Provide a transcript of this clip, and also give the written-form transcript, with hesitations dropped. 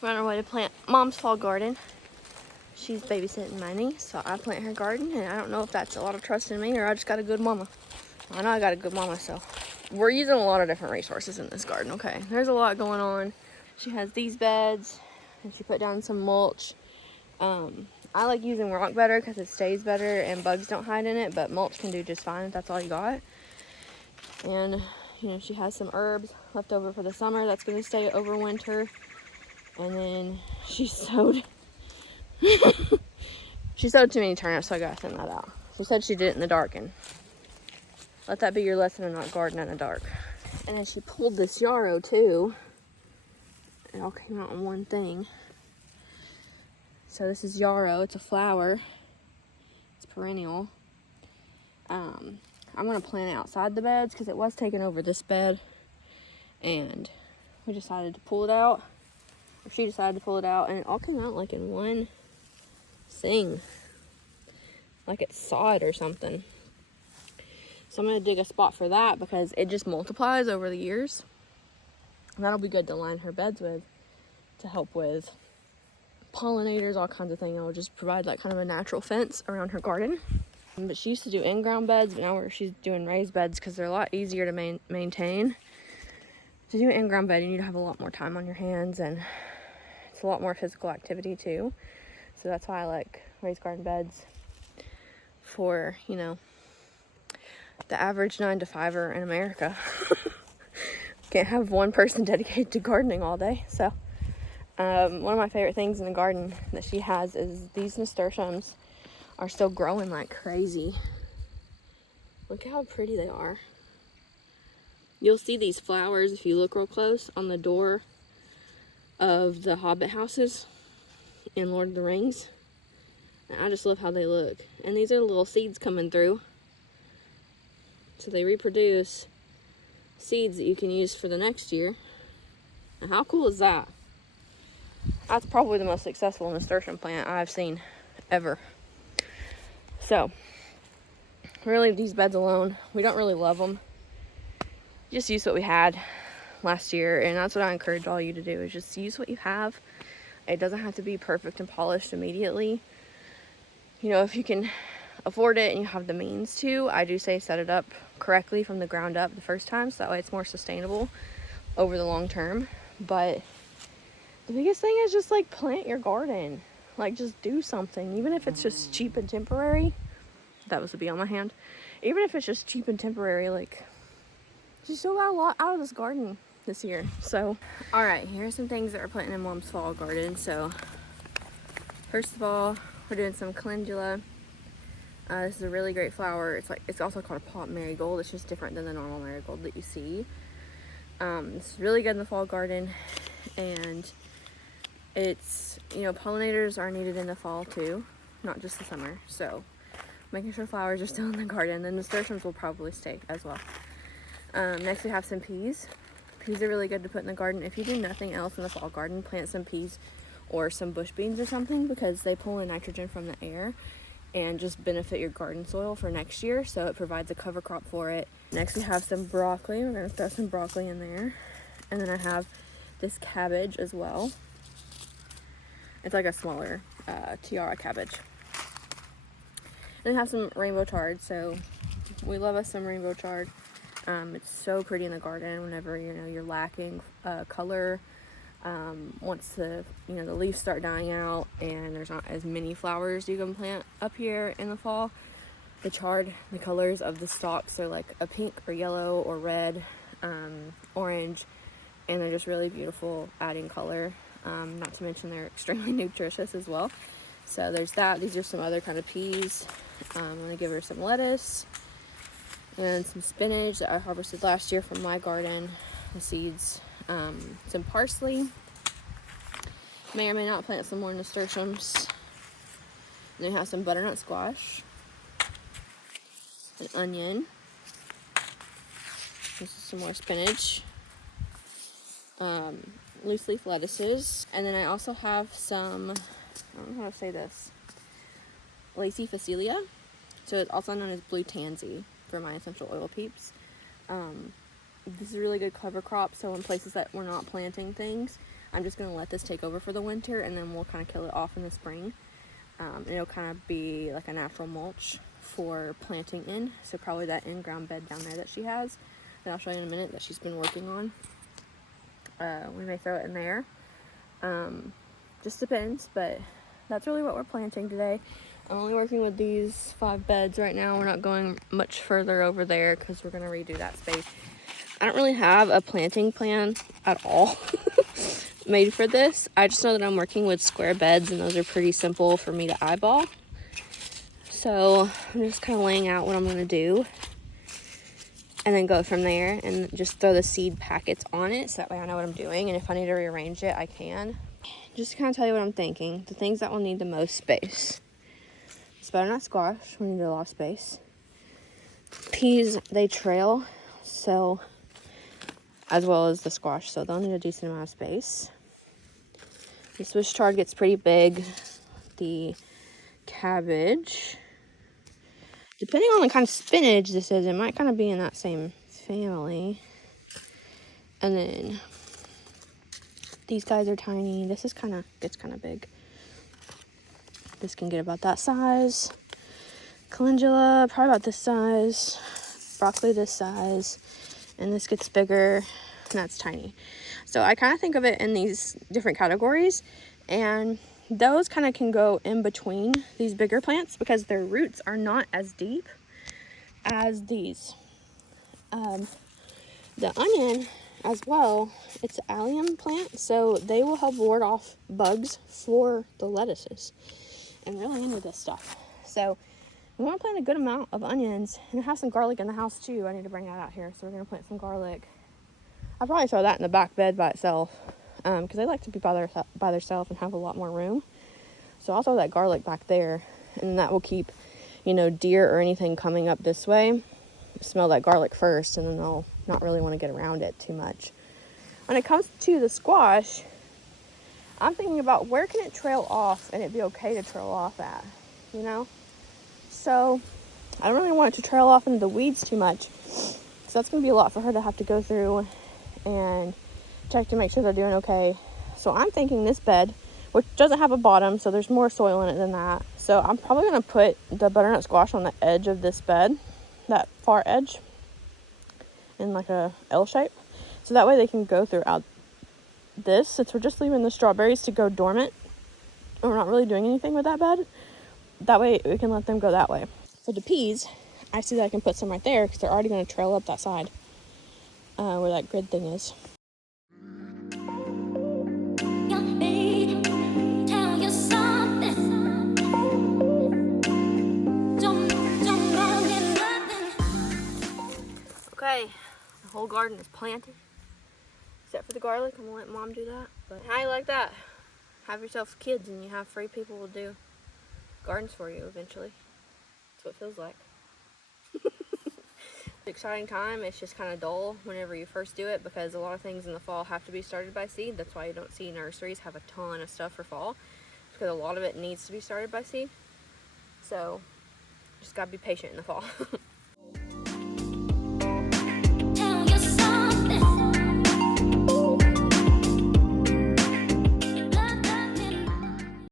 We're on our way to plant Mom's fall garden. She's babysitting my niece, so I plant her garden, and I don't know if that's a lot of trust in me or I just got a good mama. I know I got a good mama, so. We're using a lot of different resources in this garden, okay? There's a lot going on. She has these beds, and she put down some mulch. I like using rock better because it stays better and bugs don't hide in it, but mulch can do just fine if that's all you got. And, you know, she has some herbs left over for the summer that's going to stay over winter. And then she sowed she sowed too many turnips, so I gotta send that out. She said she did it in the dark, and let that be your lesson in not garden in the dark. And then she pulled this yarrow too. It all came out in one thing. So this is yarrow. It's a flower. It's perennial. I'm gonna plant it outside the beds because it was taking over this bed, and we decided to pull it out. Or she decided to pull it out, and it all came out like in one thing, like it saw it or something. So I'm gonna dig a spot for that because it just multiplies over the years. And that'll be good to line her beds with to help with pollinators, all kinds of things. It'll just provide like kind of a natural fence around her garden. But she used to do in-ground beds, but now she's doing raised beds because they're a lot easier to maintain. To do an in-ground bed, you need to have a lot more time on your hands, and it's a lot more physical activity too. So that's why I like raised garden beds for, you know, the average 9-to-5er in America. Can't have one person dedicated to gardening all day. So one of my favorite things in the garden that she has is these nasturtiums are still growing like crazy. Look how pretty they are. You'll see these flowers if you look real close on the door of the Hobbit houses in Lord of the Rings. And I just love how they look. And these are little seeds coming through. So they reproduce seeds that you can use for the next year. And how cool is that? That's probably the most successful nasturtium plant I've seen ever. So, we're gonna leave these beds alone. We don't really love them. Just use what we had last year, and that's what I encourage all you to do, is just use what you have. It doesn't have to be perfect and polished immediately. You know, if you can afford it and you have the means to, I do say set it up correctly from the ground up the first time, so that way it's more sustainable over the long term. But the biggest thing is just like plant your garden. Like, just do something, even if it's just cheap and temporary. That was a bee on my hand. Even if it's just cheap and temporary, like, just still got a lot out of this garden this year. So, all right, here are some things that we're planting in Mom's fall garden. So, first of all, we're doing some calendula. This is a really great flower. It's also called a pot marigold. It's just different than the normal marigold that you see. It's really good in the fall garden, and it's, you know, pollinators are needed in the fall too, not just the summer. So making sure flowers are still in the garden. The nasturtiums will probably stay as well. Next we have some peas. Peas are really good to put in the garden. If you do nothing else in the fall garden, plant some peas or some bush beans or something, because they pull in nitrogen from the air and just benefit your garden soil for next year. So it provides a cover crop for it. Next we have some broccoli. We're gonna throw some broccoli in there. And then I have this cabbage as well. It's like a smaller tiara cabbage. And I have some rainbow chard. So we love us some rainbow chard. It's so pretty in the garden whenever, you know, you're lacking color. Once the leaves start dying out and there's not as many flowers you can plant up here in the fall, the chard, the colors of the stalks are like a pink or yellow or red, orange, and they're just really beautiful, adding color. Not to mention they're extremely nutritious as well. So there's that. These are some other kind of peas. I'm gonna give her some lettuce and some spinach that I harvested last year from my garden, the seeds. Some parsley. May or may not plant some more nasturtiums. And then we have some butternut squash, an onion. This is some more spinach. Loose leaf lettuces. And then I also have some, I don't know how to say this, lacy phacelia. So it's also known as blue tansy for my essential oil peeps. This is a really good cover crop, so in places that we're not planting things, I'm just going to let this take over for the winter, and then we'll kind of kill it off in the spring. And it'll kind of be like a natural mulch for planting in. So probably that in-ground bed down there that she has, that I'll show you in a minute, that she's been working on. We may throw it in there. Just depends, but that's really what we're planting today. I'm only working with these 5 beds right now. We're not going much further over there because we're going to redo that space. I don't really have a planting plan at all made for this. I just know that I'm working with square beds, and those are pretty simple for me to eyeball. So I'm just kind of laying out what I'm going to do, and then go from there and just throw the seed packets on it, so that way I know what I'm doing, and if I need to rearrange it, I can. Just to kind of tell you what I'm thinking, the things that will need the most space. Butternut squash, we need a lot of space. Peas, they trail, so as well as the squash, so they'll need a decent amount of space. The Swiss chard gets pretty big. The cabbage, depending on the kind of spinach this is, it might kind of be in that same family. And then these guys are tiny. This is gets kind of big. This can get about that size. Calendula, probably about this size. Broccoli this size. And this gets bigger, and that's tiny. So I kind of think of it in these different categories, and those kind of can go in between these bigger plants because their roots are not as deep as these. The onion as well, it's an allium plant, so they will help ward off bugs for the lettuces. I'm really into this stuff. So we want to plant a good amount of onions, and I have some garlic in the house too. I need to bring that out here, so we're going to plant some garlic. I'll probably throw that in the back bed by itself because they like to be by themselves and have a lot more room. So I'll throw that garlic back there, and that will keep, deer or anything coming up this way. Smell that garlic first, and then they'll not really want to get around it too much. When it comes to the squash, I'm thinking about where can it trail off and it'd be okay to trail off at, So I don't really want it to trail off into the weeds too much. So that's going to be a lot for her to have to go through and check to make sure they're doing okay. So I'm thinking this bed, which doesn't have a bottom, so there's more soil in it than that. So I'm probably going to put the butternut squash on the edge of this bed, that far edge, in like a L shape. So that way they can go throughout this, since we're just leaving the strawberries to go dormant. And we're not really doing anything with that bed. That way we can let them go that way. For the peas, I see that I can put some right there because they're already going to trail up that side where that grid thing is. Okay, the whole garden is planted. Except for the garlic, I'm going to let Mom do that. But how you like that? Have yourself kids and you have free people who will do gardens for you eventually. That's what it feels like. Exciting time. It's just kind of dull whenever you first do it because a lot of things in the fall have to be started by seed. That's why you don't see nurseries have a ton of stuff for fall, because a lot of it needs to be started by seed. So just gotta be patient in the fall.